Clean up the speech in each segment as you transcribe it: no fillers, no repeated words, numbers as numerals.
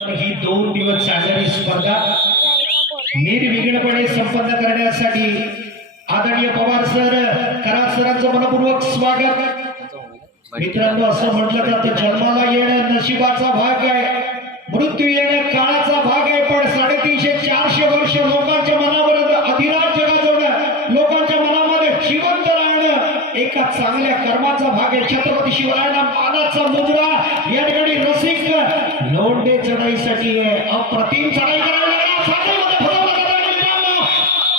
ही 2 दिवस चालणारी स्पर्धा निर्विघ्नपणे संपन्न करण्यासाठी आदरणीय पवार सर कराड सरांचं मनपूर्वक स्वागत। मित्रांनो, असं म्हटलं जातं जन्माला येणं नशिबाचा भाग आहे, मृत्यू येणं काळाचा भाग आहे, पण 350-400 वर्ष लोकांच्या मनावर अधिराज्य गाजवणं, लोकांच्या मनामध्ये जिवंत राहणं एका चांगल्या कर्माचा भाग आहे। छत्रपती शिवरायांना मानाचा मुजरा या ठिकाणी रसिक लोंढे चढाईसाठी अप्रतिम चढाई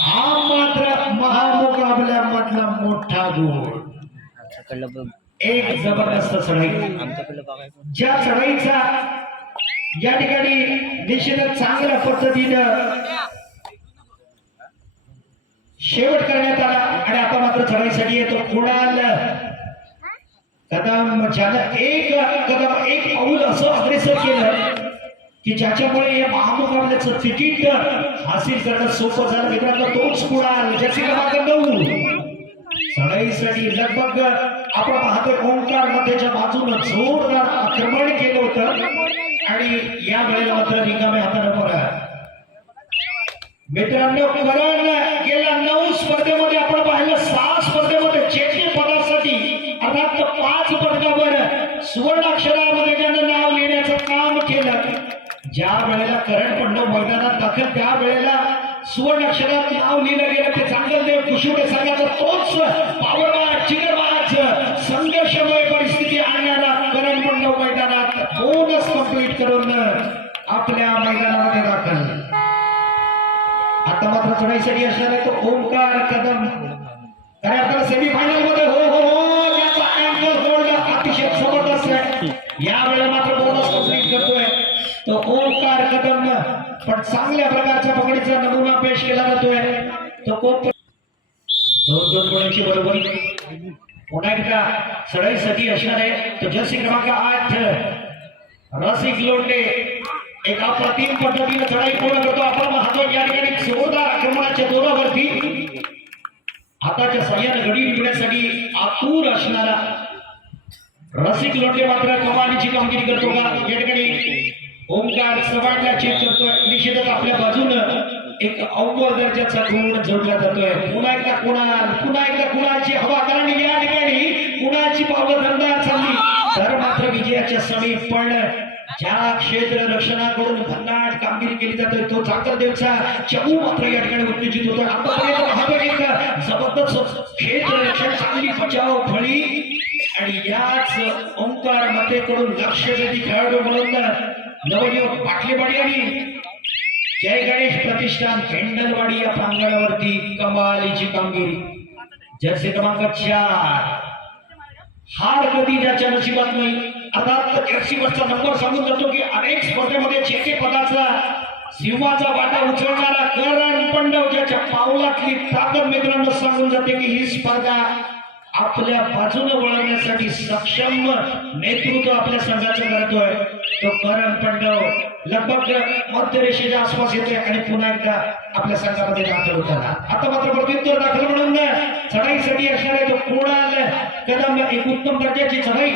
हा मात्र महामुकाबल्यामधला मोठा गुण, एक जबरदस्त चढाई। ज्या चढाईचा या ठिकाणी निश्चितच चांगल्या पद्धतीनं शेवट करण्यात आला आणि आता मात्र चढाईसाठी येतो कुणाल कदम, ज्यानं एक कदम एक पाऊल असं अग्रेसर केलं की ज्याच्यामुळे या महामुकाबल्याचं तिकीट हासिल करणं सोपं झालं। मित्रांनो, तोच कुणाल, ज्याची क्रमांक 9 चढाईसाठी लगभग आपण पाहतोय ओंकार मध्येच्या बाजूनं जोरदार आक्रमण केलं होतं आणि या वेळेला मात्र रिकाम्या हातानं परत। मित्रांनो, करण गेल्या 9 स्पर्धेमध्ये आपण पाहिलं 6 स्पर्धेमध्ये जे पदासाठी अर्थात 5 पदकावर सुवर्णाक्षरामध्ये ज्यानं नाव लिहिण्याचं काम केलं, ज्या वेळेला करण पंडव मैदानात दाखल त्या वेळेला सुवर्ण अक्षरात नाव लिहिलं गेलं ते चांगलदेव कुशुडे संघाचा तोच पावरबाज चिगरबाज संघर्षमय परिस्थिती आणणारा करण पंडव मैदानात बोनस कंप्लीट करून आपल्या मैदानामध्ये दाखल। आता मात्र चढाईसाठी असणार आहे तो ओंकार कदम, खऱ्या अर्थानं सेमीफायनल मध्ये हो त्याचा अँकल होल्ड अतिशय जबरदस्त आहे। या वेळेला मात्र बोनस कंप्लीट करतोय तो ओंकार कदम, पण चांगल्या प्रकारच्या पकडीचा नमुना पेश केला जातोय तो कोप 2-2 गुणांची बरोबरी। पुन्हा एकदा चढाईसाठी असणार आहे तो जर्सी क्रमांक 8 रसिक लोंढे एक अप्रतिम पद्धतीने चढाई पूर्ण करतो। आपण पाहतो या ठिकाणी जोरदार आक्रमणाच्या जोरावरती हाताच्या साह्याने गडी निघण्यासाठी आतुर असणारा रसिक लोंढे मात्र कमालीची कामगिरी करतो का? या ठिकाणी ओंकार सवाडला चेक करतोय, निश्चितच आपल्या बाजूनं एक अव्वल दर्जाचा गुण जोडला जातोय। पुन्हा एकदा कुणालची हवा, कारण या ठिकाणी कुणालची पावलं दरदार चालली तर मात्र विजयाच्या समीप, पण ज्या क्षेत्र रक्षणाकडून भन्नाट कामगिरी केली जाते तो चाकरदेवचा चमू मात्र या ठिकाणी उत्तेजित होतोय। आतापर्यंत एक जबरदस्त क्षेत्र रक्षण, चांगली बचाव फळी आणि याच ओंकार मतेकडून लक्षवेधी खेळाडू म्हणून नवयुवक पाटलेवाडी आणि जय गणेश प्रतिष्ठान पेंडलवाडी या प्रांगणावरती कमालीची कामगिरी। जर्सी क्रमांक 4 हार कधी ज्याच्या नशिबात नाही, अर्थात जर्सीवरचा नंबर सांगून जातो की अनेक स्पर्धेमध्ये जेके पदाचा सिंहाचा वाटा उचलणारा करण पंडव ज्याच्या पावलातली ताकद मित्रांनो सांगून जाते की ही स्पर्धा आपल्या बाजूने वळवण्यासाठी सक्षम नेतृत्व आपल्या संघाचं करतोय तो करण पंडव लगभग मध्यरेषेच्या आसपास येतोय आणि पुन्हा एकदा आपल्या संघामध्ये दाखल होताना आता मात्र प्रत्युत्तर दाखल म्हणून चढाईसाठी असणारे तो कुणाल कदम, एक उत्तम दर्जाची चढाई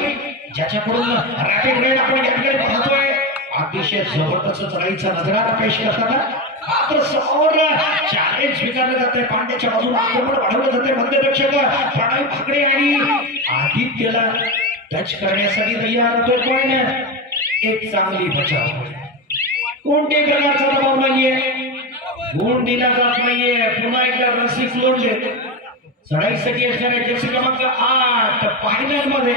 ज्याच्याकडून रॅपिड रेड आपण याकडे पाहतोय। अतिशय जबरदस्त चढाईचा नजराना पेश करताना मात्र समोर चॅलेंज स्वीकारलं जाते, पांड्याच्या बाजूला आक्रमण वाढवलं जाते, मध्यरक्षक प्रणय भाकरे आणि आदित्यला टच करण्यासाठी तयार होतोय, पण एक चांगली बचाव, कोणत्याही प्रकारचा दबाव नाहीये, गुण दिला जात नाहीये। पुन्हा एकदा रसिक लोंढे चढाईसाठी असणारे जर्सी क्रमांक 8 फायनल मध्ये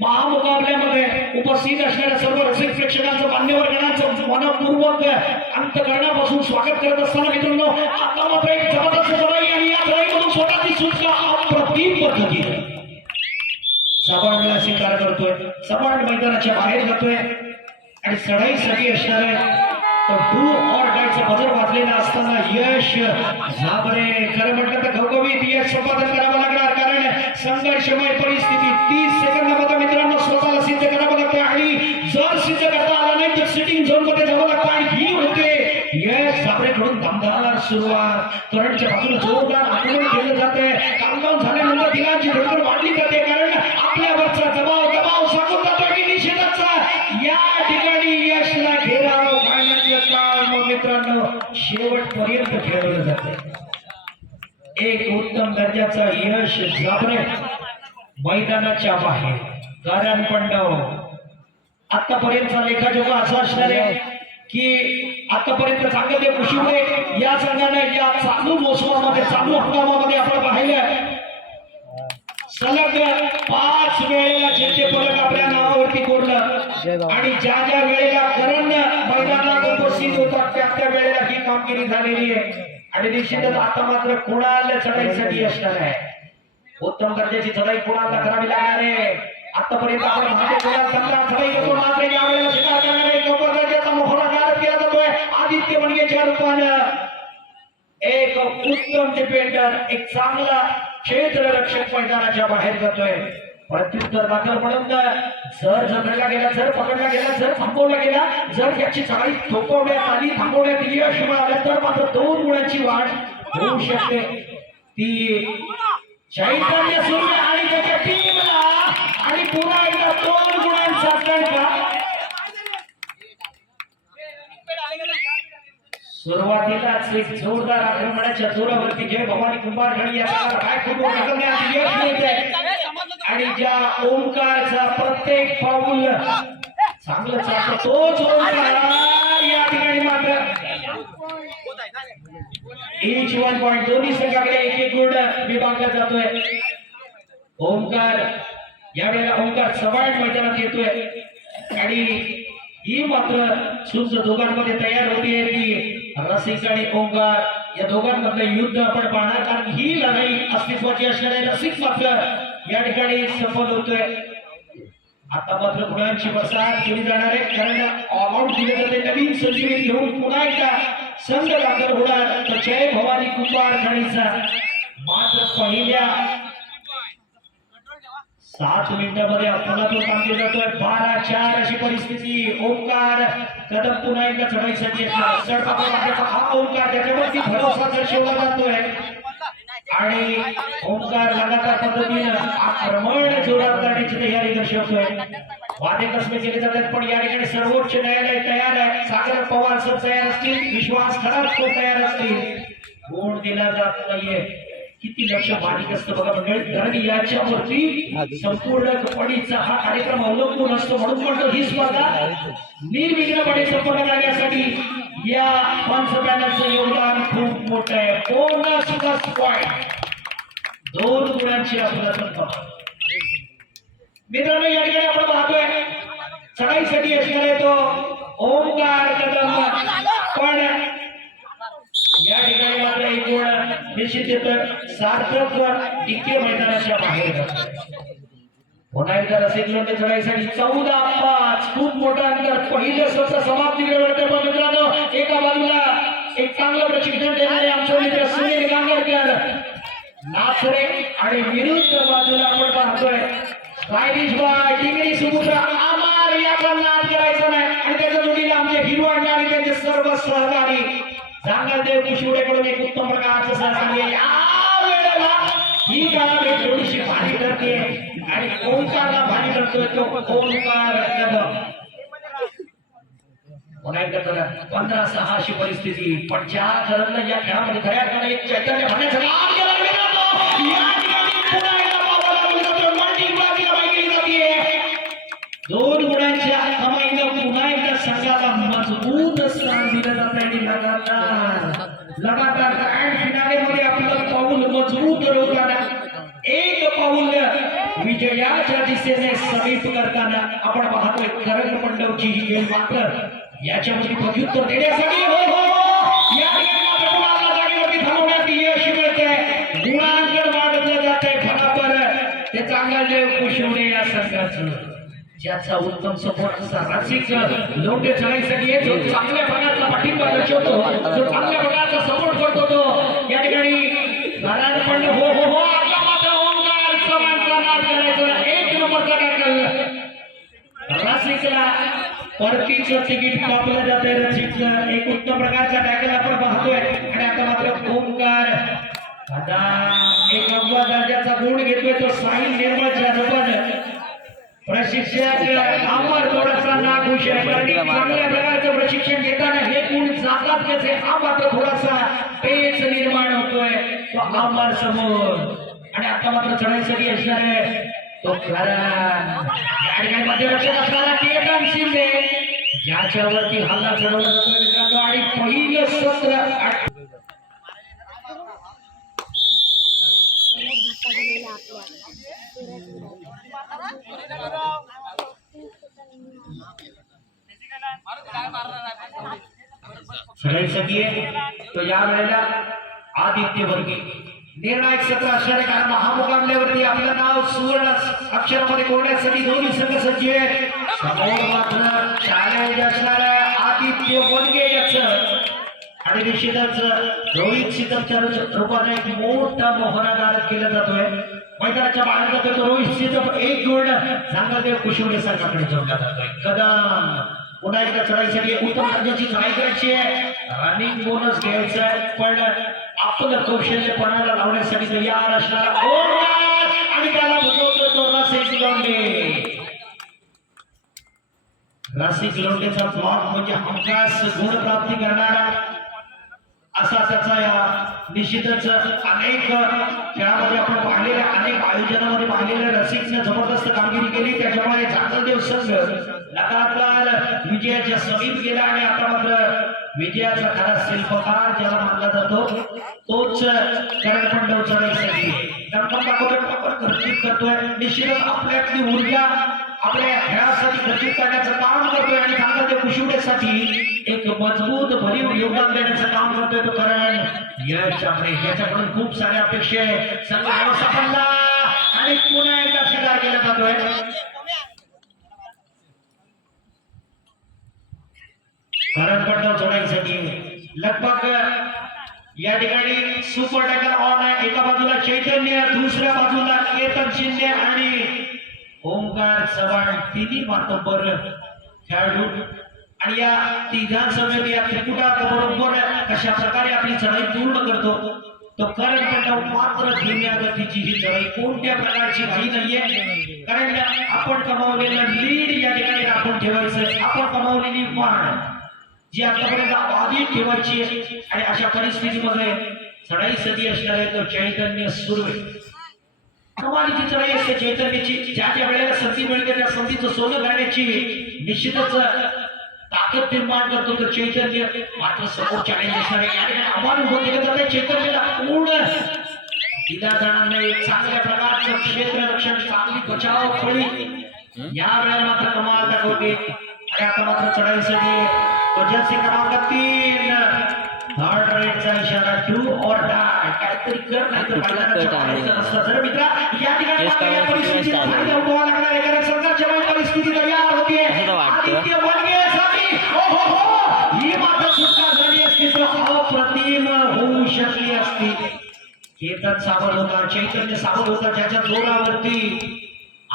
महामुकाबल्यामध्ये उपस्थित असणाऱ्या सर्व रसिक प्रेक्षकांचं, मान्यवर गणांचं मनपूर्वक अंतःकरणापासून स्वागत करत असताना मित्रांनो आता मात्र एक जबरदस्त चढाई आणि या चढाईमधून स्वतःची सुटका अप्रतिम पद्धतीने सभांना स्वीकार करतोय, सभान मैदानाच्या बाहेर जातोय आणि चढाईसाठी असणारे डू और डायचं बजर वाजलेलं असताना यश झाबरे खरं म्हटलं तर घवघवीत यश संपादन करावं लागणार, कारण संघर्षमय परिस्थिती 30 सेकंदामध्ये मित्रांनो स्वतःला सिद्ध करावं लागतं आणि जर सिद्ध करता आलं नाही तर सिटिंग झोन मध्ये जावं लागतं आणि ही होते यश झाबरेकडून दमदार सुरुवात। करंटच्या बाजूने जोरदार आक्रमण केलं जातंय, कामकाम झाल्यानंतर दिलांची धडधड वाढली जाते, कारण आपल्यावरचा दबाव सांगून जातोय की निश्चितच या ठिकाणी यशला घेराव मित्रांनो शेवटपर्यंत खेळवलं जाते. एक उत्तम दर्जाचं यश जाबरे मैदानाच्या बाहेर. कारण पंडव आतापर्यंतचा लेखाजोखा असा असणार आहे की आतापर्यंत चांगले ते कुशीमुळे या संघाने या चालू मोसमामध्ये चालू हंगामामध्ये आपण पाहिलं सलग 5 वेळेला जेते पदक आपल्या नावावरती कोरलं आणि ज्या ज्या वेळेला करण मैदानात उपस्थित होतात त्या वेळेला ही कामगिरी झालेली आहे. आणि निश्चितच आता मात्र कुणाला चढाईसाठी असणार आहे. उत्तम दर्जाची चढाई कुणाला करावी लागणार आहे. आतापर्यंत आपण महादेव कुणाला चढाई करतो मात्र यावेळेला शिकार करणारे गंभीर दर्जाचा मोहरा गारद केला जातोय आदित्य बनगेच्या रूपानं. एक उत्तम डिफेंडर एक चांगला क्षेत्ररक्षक मैदानाच्या बाहेर जातोय. प्रत्युत्तर दाखल म्हणून जर जमला गेला जर पकडला गेला जर थांबवला गेला जर याची चढाई थोपवण्यात आली थांबवण्यात यश मिळालं तर मात्र 2 गुणांची वाढ होऊ शकते. ती चैतन्य सूर्य आणि त्याच्या टीमला आणि पुन्हा एकदा 2 गुणांचा दणका. सुरुवातीलाच एक जोरदार आक्रमणाच्या जोरावरती जय भवानी कुंभारगडी याला काय फुटबॉल टाकण्यात यश मिळते आणि ज्या ओंकारचा प्रत्येक पाऊल चांगलं चालतो तोच ओंकार या ठिकाणी मात्र इंच 1 पॉइंट दोन्ही संघाकडे एक गुण विभागला जातोय. ओंकार यावेळेला ओंकार सवाट मैदानात येतोय आणि ही मात्र सुंज दोघांमध्ये तयार होतीये की रसिक आणि ओंकार या दोघांमधलं युद्ध आपण पाहणार कारण ही लढाई अस्तित्वाची असणार आहे. रसिक मात्र या ठिकाणी सफल होतोय. आता मात्र गुणांची वसाहत केली जाणार आहे कारण ऑलआउट दिले जाते. नवीन संजीवनी घेऊन पुन्हा एकदा संघ दाखल होणार तर जय भवानी कुंभार खडीचा मात्र पहिल्या 7 मिनिटांमध्ये पुन्हा तो कामगिरी जातोय. 12-4 अशी परिस्थिती. ओंकार कदम पुन्हा एकदा चढाईसाठी हा ओंकार त्याच्यावरती भरोसा दर्शवला जातोय आणि ओंकार लगातार पद्धतीने आक्रमण जोरात करण्याची तयारी दर्शवतोय. वादे कसमे केले जातात पण या ठिकाणी सर्वोच्च न्यायालय तयार आहे. सागर पवार सर तयार असतील विश्वास खराब तो तयार असतील. गुण दिला जात नाहीये. किती लक्ष बारीक असतं बघा मंडळी कारण याच्यावरती संपूर्ण कबड्डीचा हा कार्यक्रम अवलंबून असतो. म्हणून म्हणतो ही स्पर्धा निर्विघ्नपणे संपन्न करण्यासाठी या पंच पॅनलचं योगदान खूप मोठं आहे. बोनस प्लस पॉइंट 2 गुणांची आपल्याला मित्रांनो या ठिकाणी आपण पाहतोय चढाईसाठी असणार आहे तो ओंकार कदम पण या ठिकाणी मात्र एक गुण निश्चित येतं. सार्थक टिके मैदानाच्या बाहेर जातो. पुन्हा एकदा रसिक लोंढे चढाईसाठी 14-5 खूप मोठं अंतर. पहिलं स्वतः समाप्तीकडे वळते पण मित्रांनो एका बाजूला एक चांगलं प्रशिक्षण देणारे आमचे मित्र सुनील गांगरकर नाचरे आणि विरुद्ध बाजूला आपण पाहतोय स्टायलिश बॉय डिग्री सुपुत्र आमार याचा नाद करायचा नाही आणि त्याच्या जोडीला आमचे हिरो आणि त्यांचे सर्व सहकारी जांगलदेव कुशिवडेकडून एक उत्तम प्रकारचं सहकार्य या वेळेला ही गाडी थोडीशी भारी ठरते आणि ओंकारला भारी ठरतोय तो ओंकार कदम. पुन्हा एकदा करा 15-6 अशी परिस्थिती पण ज्या ठरलं या खेळामध्ये खऱ्या अर्थाने एक चैतन्य भरण्याचं काम केलं जातो. या ठिकाणी पुन्हा एकदा पावला जातो. मल्टी बाजीला बाई केली जाते. 2 गुणांच्या कमाईनं पुन्हा एकदा संघाला मजबूत स्थान दिलं जात आहे. लगातार ग्रँड फिनाले मध्ये आपलं पाऊल मजबूत रोवताना एक पाऊल विजयाच्या दिशेने समीप करताना आपण पाहतोय करण पंडवची ही खेळ मात्र याच्यामध्ये प्रत्युत्तर देण्यासाठी हो या ठिकाणी जागेवरती थांबवण्यात यश मिळतंय. गुणांकन वाढवलं जात आहे बरोबर ते चांगलं कुशिवडे या संघाचं ज्याचा उत्तम सपोर्ट असा रसिक लोंढे चढाईसाठी जो चांगल्या प्रकारचा पाठिंबा दर्शवतो जो चांगल्या प्रकारचा सपोर्ट करतो तो या ठिकाणी घरात पण हो आता मात्र ओंकार सर्वांचा नाद करायचा 1 नंबरचा टॅकल रसिकला परतीचं तिकीट कापलं जाते. रसिकचं एक उत्तम प्रकारचा टॅकल आपण पाहतोय आणि आता मात्र ओंकार आता एक 9व्या दर्जाचा गुण घेतोय तो साहिल निर्मळच्या रूपानं. प्रशिक्षक अमर थोडासा नाखुश आहे कारण चांगल्या प्रकारचं प्रशिक्षण घेताना हे गुण जातात हात घ्यायचे हा मात्र थोडासा पेच निर्माण होतोय तो आमदार समोर आणि आता मात्र चढाईसाठी असणार आहे तो करण या ठिकाणी मध्यरक्षक असणारा केतन शिंदे ज्याच्यावरती हल्ला चढवला जातोय मित्रांनो आणि पहिलं सत्र चढाईसाठी तो या वेळेला आदित्य वर्गे निर्णायक सत्र असणारे कारण महामुकाबल्यावरती आपलं नाव सुवर्ण अक्षरामध्ये कोरण्यासाठी दोन्ही संघ सज्ज आहेत समोर मात्र चॅलेंज असणारा आदित्य वर्गे याचं आणि निश्चितच रोहित सिद्धमच्या रूपाने एक मोठा मोहरा गाळत केला जातोय मैदानाच्या बाहेर जातोय तो रोहित सिद्धम एक गोल्ड सांगदेव कुशवडे संघाकडे जोडला जातोय कदम पुन्हा एकदा चढाईसाठी उत्तम दर्जाची चढाई करायची आहे रनिंग बोनस घ्यायचा आहे पण आपलं कौशल्य पणाला लावण्यासाठी तयार असणारा आणि त्याला बसवतो तो रसिक लोंढे रसिक लोंढेचा ब्लॉक म्हणजे हमखास गुण प्राप्ती करणारा असा त्याचा या निश्चितच अनेक खेळामध्ये आपण पाहिलेल्या अनेक आयोजनामध्ये पाहिलेल्या रसिकने जबरदस्त कामगिरी केली त्याच्यामुळे झांगलदेव संघ लगातार विजयाच्या समीप गेला आणि आता मात्र विजयाचा खरा शिल्पकार ज्याला मानला जातो तोच करण पांडव चढाईसाठी करतोय निश्चितच आपल्यातली ऊर्जा आपल्या खेळासाठी खर्चित करण्याचं काम करतोय आणि झांगलदेव कुशवडेसाठी एक मजबूत भरीव योगदान देण्याचं काम करतोय तो करण यश आपले याच्याकडून खूप साऱ्या अपेक्षा आहे संघ व्यवस्थापनला आणि पुन्हा एकदा स्वीकार केला जातोय करण पांडव चढाईसाठी लगभग या ठिकाणी सुपर टॅकल ऑन आहे एका बाजूला चैतन्य दुसऱ्या बाजूला केतन शिंदे आणि ओमकार चव्हाण तिन्ही मातब्बर खेळाडू आणि या तिघांसमवेत या त्रिकुटाबरोबर कशा प्रकारे आपली चढाई पूर्ण करतो तो करण पांडव मात्र धीम्या गतीची ही चढाई कोणत्या प्रकारची घाई नाहीये कारण आपण कमावलेलं लीड या ठिकाणी राखून ठेवायचं आपण कमावलेली वाढ जी आतापर्यंत आधी ठेवायची आणि अशा परिस्थितीमध्ये चढाईसाठी असणार आहे तो चैतन्य सुर्वे कमालीची चढाई असते चैतन्याची ज्या ज्या वेळेला संधी मिळते त्या संधीचं सोनं गाण्याची निश्चितच ताकद निर्माण करतो तो चैतन्य मात्र समोर चॅलेंज असणार आहे या ठिकाणी आव्हान उभं केलं जातं चैतन्याला पूर्ण दिला जाणार नाही चांगल्या प्रकारचं क्षेत्ररक्षण चांगली बचाव फळी या वेळेला मात्र कमाल दाखवते आणि आता मात्र चढाईसाठी जर्सी क्रमांक 3 थर्ड रेडचा इशारा डू ऑर डाय काहीतरी कर नाही तर मैदानाच्या नसतं जर मित्रा या ठिकाणी या परिस्थितीत फायदा उठवावा लागणार आहे कारण संघर्षमय परिस्थिती तयार होतीये आदित्य वर्गेसाठी हो ही मात्र सुटका झाली असती तर अप्रतिम होऊ शकली असती केतन सावध होता चैतन्य सावध होता ज्याच्या जोरावरती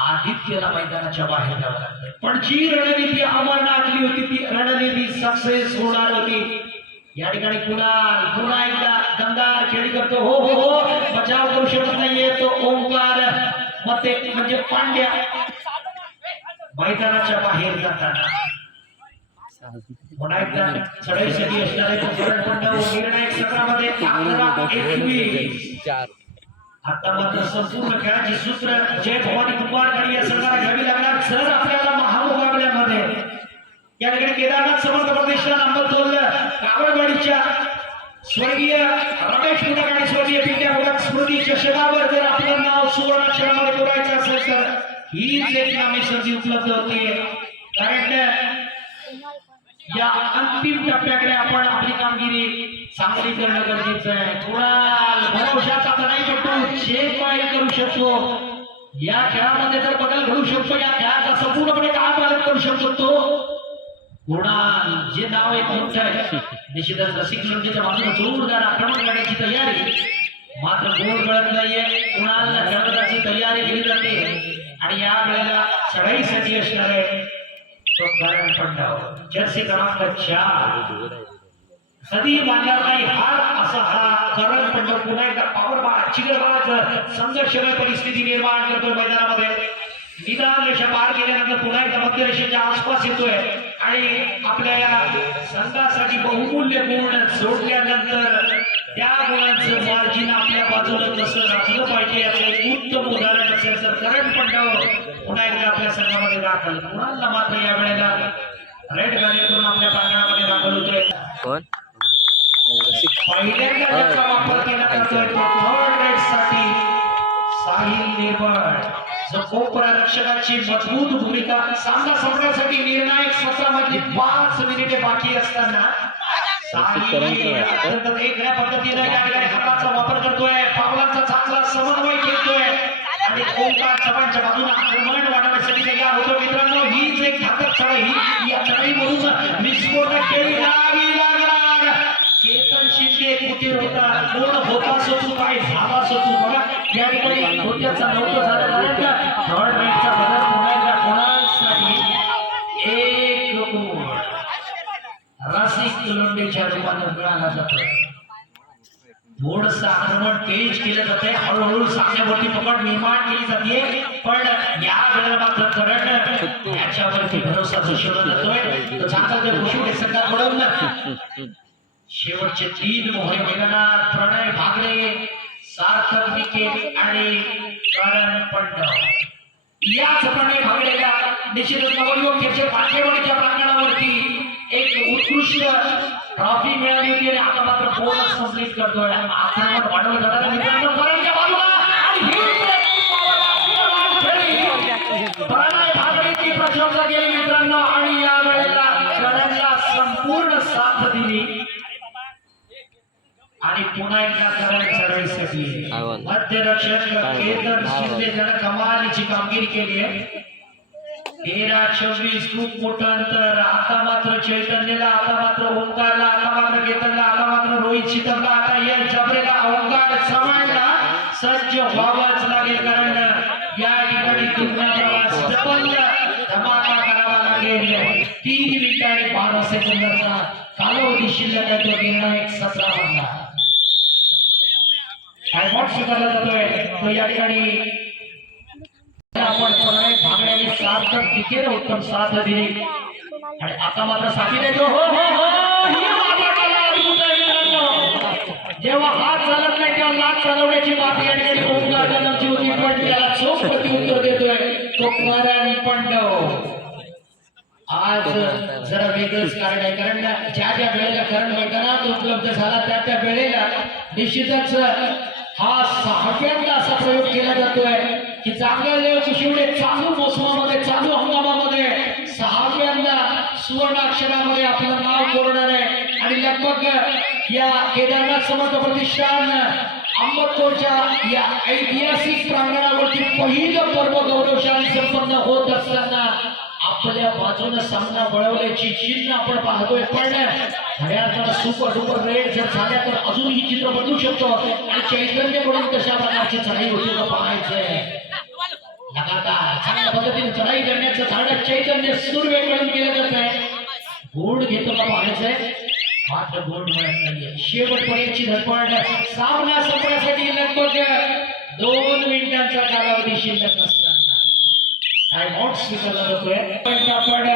आदित्यला मैदानाच्या बाहेर जावं लागतं पण जी रणनीती आम्हाला आखली होती ती रणनीती सक्सेस होणार होती या ठिकाणी पुन्हा एकदा दमदार खेळी करतो हो बचाव करू शकत नाहीये तो ओमकार मते म्हणजे पांड्या मैदानाच्या बाहेर जाताना पुन्हा एकदा चढाईसाठी असणारे करण पांडव निर्णायक सत्रामध्ये 11-21 आता मात्र संपूर्ण खेळाची सूत्र जय भवानी कुंभारकडे या संघाला घ्यावी लागणार जर आपल्याला महामुकाबल्यामध्ये या ठिकाणी केदारनाथ समर्थ प्रदेशला नंबर 2 कावडवाडीच्या स्वर्गीय रमेश मुदक आणि स्वर्गीय पिंट्या मुदक स्मृती चषकावर जर आपलं नाव सुवर्ण अक्षरामध्ये कोरायचं असेल तर हीच एक नामी संधी उपलब्ध होती कारण या अंतिम टप्प्याकडे आपण आपली कामगिरी चांगली करणं गरजेचं आहे कुणाल भरवशाचा चढाईपटू शेतमाळी करू शकतो या खेळामध्ये जर बदल घडू शकतो या खेळाचा संपूर्णपणे कायापालट करू शकतो तो कुणाल जे नाव एक मोठं आहे निश्चितच रसिक लोंढेच्या बाजूने जोरदार आक्रमण करण्याची तयारी मात्र गोल गळत नाहीये कुणालला खेळण्याची तयारी केली जाते आणि या वेळेला चढाईसाठी असणार आहे तो करण पांडव जर्सी क्रमांक 4 कधी मानणार नाही हार असा हा करण पांडव पुन्हा एकदा पावरबाज चिगरबाज संघर्षमय परिस्थिती निर्माण करतोय मैदानामध्ये निदान रेषा पार केल्यानंतर पुन्हा एकदा मध्यरेषेच्या आसपास येतोय आणि आपल्या या संघासाठी बहुमूल्य गुण सोडल्यानंतर त्या गुणांचं मार्जिन आपल्या बाजूला कसं राखलं पाहिजे याचं एक उत्तम उदाहरण असेल तर करण पंडाव पुन्हा एकदा आपल्या संघामध्ये दाखल. कुणाला मात्र या वेळेला रेड गाडी करून आपल्या प्रांगणामध्ये दाखल होतोय. पहिल्यांदा ज्याचा वापर केला जातोय तो थर्ड रेड साठी साहिल निर्मळ, जो कोपरा रक्षकाची मजबूत भूमिका. सामना संपण्यासाठी निर्णायक सत्रामध्ये 5 मिनिटे बाकी असताना साहिल अत्यंत वेगळ्या पद्धतीने या ठिकाणी हाताचा वापर करतोय, पावलांचा चांगला समन्वय घेतोय आणि ओंकार चव्हाणच्या बाजूने आक्रमण वाढवण्यासाठी तयार होतो. मित्रांनो, हीच एक घातक चढाई, ही या चढाईमधून विस्फोटक खेळी लागणार. चेतन शिंदे कुठे होता, कोण होता सतू, काय झाला सतू, बघा या ठिकाणी होत्याचा नव्हतं झालं. थर्ड रेडचा बदल पुन्हा एकदा कोणासाठी एक गुण रसिक लोंढेच्या रूपाने मिळाला जातो. थोडंसं आक्रमण तेज केलं जाते, हळूहळू सामन्यावरती पकड निर्माण केली जाते, पण या वेळेला मात्र करण याच्यावरती भरोसा दर्शवला जातोय. तो चांगला जर गोष्टी संघाकडून शेवटचे 3 मोहरे मैदानात प्रणय भागले, सार्थक निकेत आणि करण पंडव. याच प्रणय भागलेल्या निश्चितच नवयुवकांच्या पाठेवरच्या प्रांगणावरती एक उत्कृष्ट ट्रॉफी मिळाली होती आणि आता मात्र बोनस कंप्लीट करतोय. आक्रमण वाढवलं जातं मित्रांनो करणच्या बाजूला आणि प्रणय भागलेची प्रशंसा केली मित्रांनो आणि या वेळेला करणला संपूर्ण साथ दिली आणि पुन्हा एकदा करण चढाईसाठी मध्यरक्षक केतन शिंदे यानं कमालीची कामगिरी केली आहे. 13-26 खूप मोठं अंतर. आता मात्र चैतन्यला, आता मात्र ओंकारला, आता मात्र केतनला, आता मात्र रोहित शितमला, आता या जबरेला ओंकार चव्हाणला सज्ज व्हावाच लागेल, कारण या ठिकाणी तुलना प्रवास डबल धमाका करावा लागेल. 3 मिनिटं आणि 12 सेकंदाचा कालावधी शिल्लक आहे. तो निर्णायक 17 बनला. टाइमआउट स्वीकारला जातोय. तो या ठिकाणी आपण प्रणय भागण्याने सार्थक तिथे उत्तम साथ दिली आणि आता मात्र साथी देतो. हो हो हो, ही जेव्हा हात चालत नाही तेव्हा लाच चालवण्याची बात या ठिकाणी ओंकार गणपती होती, पण त्याला चोख प्रत्युत्तर देतोय तो करण पंडव. आज जरा वेगळंच कारण आहे, कारण ज्या ज्या वेळेला करण मैदानात उपलब्ध झाला त्या वेळेला निश्चितच हा 6व्यांदा असा प्रयोग केला जातोय की चांगल्या शिवडे चालू मोसमामध्ये, चालू हंगामामध्ये 6व्यांदा सुवर्णाक्षरामध्ये आपलं नाव कोरणार आहे आणि लगभग या केदारनाथ समर्थ प्रतिष्ठान अंबरकोटच्या या ऐतिहासिक प्रांगणावरती पहिलं पर्व गौरवशाली संपन्न होत असताना आपल्या बाजूने सामना वळवल्याची चिन्ह आपण पाहतोय. पण खऱ्या सुपर डुपर रेड जर झाल्या तर अजूनही चित्र बदलू शकतो आणि चैतन्यकडून कशा प्रकारची चढाई होती का पाहायचंय. लगातार चांगल्या पद्धतीने चढाई करण्याचं धाडस चैतन्य सुरवेकडून केलं जात आहे. गोड घेतो का पाहायचंय, मात्र गोड मिळत नाहीये. शेवटपर्यंतची धडपड. सामना संपण्यासाठी लगभग 2 मिनिटांचा कालावधी शिल्लक असताना टाइमआउट स्वीकारला जातोय. आपण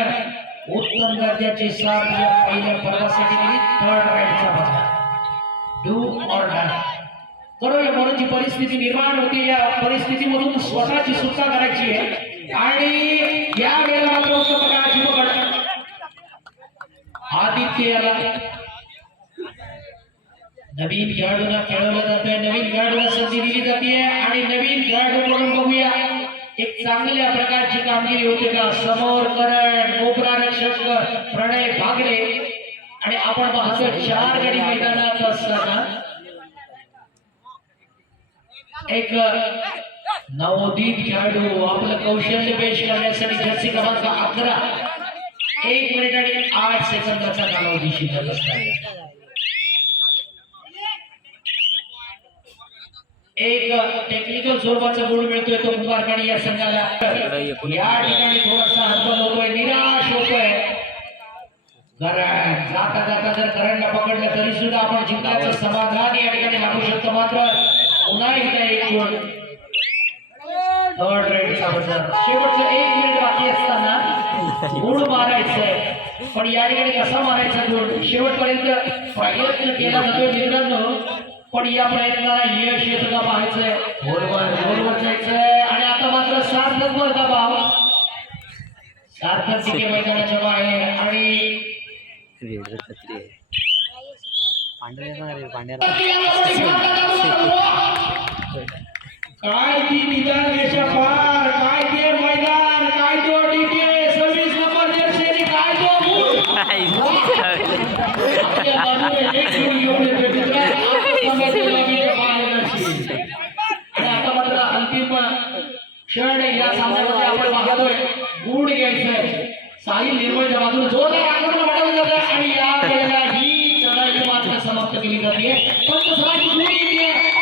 उत्तम दर्जाची साथ पहिल्या पर्वासाठी दिली. थर्ड राईडचा बदला डू ऑर डाय करूया म्हणून जी परिस्थिती निर्माण होती, या परिस्थितीमधून स्वतःची सुटका करायची आहे आणि या वेळेला मात्र उत्तम प्रकारची पकड आदित्य याला नवीन खेळाडूंना खेळवलं जातंय, नवीन खेळाडूला संधी दिली जाते आणि नवीन खेळाडूंकडून बघूया एक चांगल्या प्रकारची कामगिरी होते का. समोर करण, कोपरा रक्षक प्रणय भागले आणि आपण पाहतो 4 गडी मैदानात असताना एक नवोदित खेळाडू आपलं कौशल्य पेश करण्यासाठी जर्सी क्रमांक 11 1 मिनिट आणि 8 सेकंदाचा कालावधी शिल्लक असतात. एक टेक्निकल स्वरूपाचा गुण मिळतोय तो मुबारकाणी या संघाला. या ठिकाणी थोडासा हरबल होतोय, निराश होतोय. करण जाता जाता जर करणला पकडलं तरी सुद्धा आपण जिंकायचं समाधान या ठिकाणी लागू शकतो. मात्र पुन्हा एकदा एक गुण थर्ड रेडचा बदल. शेवटचं 1 मिनिट बाकी असताना गुण मारायचंय पण या ठिकाणी कसा मारायचा गुण शेवटपर्यंत प्रयत्न केला जातोय मित्रांनो पण या प्रयत्नाला यश येतं का पाहायचंय बरोबर जायचंय आणि आता मात्र सार्थक वर दबाव सार्थक तिथे मैदानाच्या बाहेर आणि काय ती निदान रेषा पार काय ते मैदान काय तो डीके 26 नंबर जर्सी काय तो आपल्या बाजूने एक जोडी घेऊन येतो आणि आता मात्र अंतिम क्षण या सामन्यामध्ये आपण पाहतोय गुण घ्यायचंय साहिल निर्मळच्या बाजूने जोरदार आक्रमण वाढवलं जातं आणि या वेळेला ही चढाई मात्र समाप्त केली जाते पण तसं गुण येते